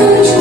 bastante